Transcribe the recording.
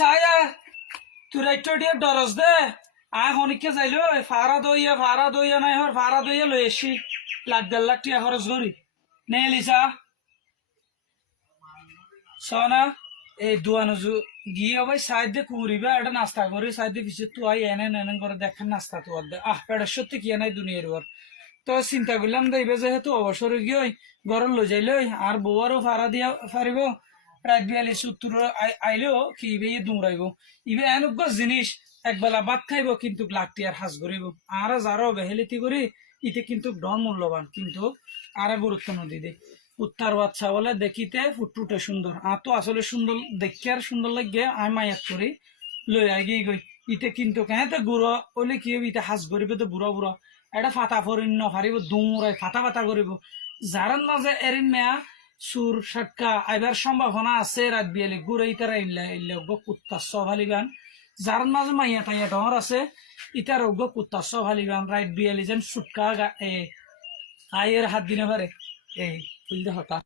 সায়া তুই একটু ডরস দে আয় হনিকে যাইলো ফারা দইয়া নাই হর ফারা দইয়া লই এসি লাখ 1.5 লাখ টিয়া খরচ করি নে লিসা সনা এই দুয়ানজু গিয়ে ভাই সাইড দিয়ে কুড়িবা একটা নাস্তা করি সাইড দিয়ে কিছু তো আই এনে এনে করে দেখেন নাস্তা তো পেটা সত্যি কি নাই দুনিয়ার ওর তো চিন্তা করলাম দেখবে যেহেতু অবসর গিয়ে ঘর লই যাইলই আর বউয়ারও ভাড়া দিয়া পারিব রাত 42-70 আইলেও কি ইবে দুমরাইব ইবে এনুক জিনিস একবেলা ভাত খাইব কিন্তু লাখটি আর হাজ করিব আর যারও বেহেলিতি করি ইতে কিন্তু ডন মূল্যবান কিন্তু আর গুরুত্ব নদী দে উত্তর বাচ্চা বলে দেখিতে ফুটফুটে সুন্দর আর তো আসলে সুন্দর দেখতে আর সুন্দর লাগে আমি মায়াত করি লই আগিয়ে গই ইতে কিন্তু কেন গুড়ো ওলে কি ইতে হাজ করিবে তো বুড়া বুড়া এটা ফাটা ফরিন নফারিব দুমরাই ফাটা ফাটা করিব যার মাঝে এরিন মেয়া সুর সাটকা আইবার সম্ভাবনা আছে রাত বিয়ালে গুড়ে ইতারা ইল্লা ইল্লা কুত্তা সভালিবান যার মাঝে মাইয়া টাইয়া ডর আছে ইতার কুত্তা সভালিবান রাত বিয়ালি যেন সুটকা আয়ের হাত দিনে পারে এই বুঝতে হতা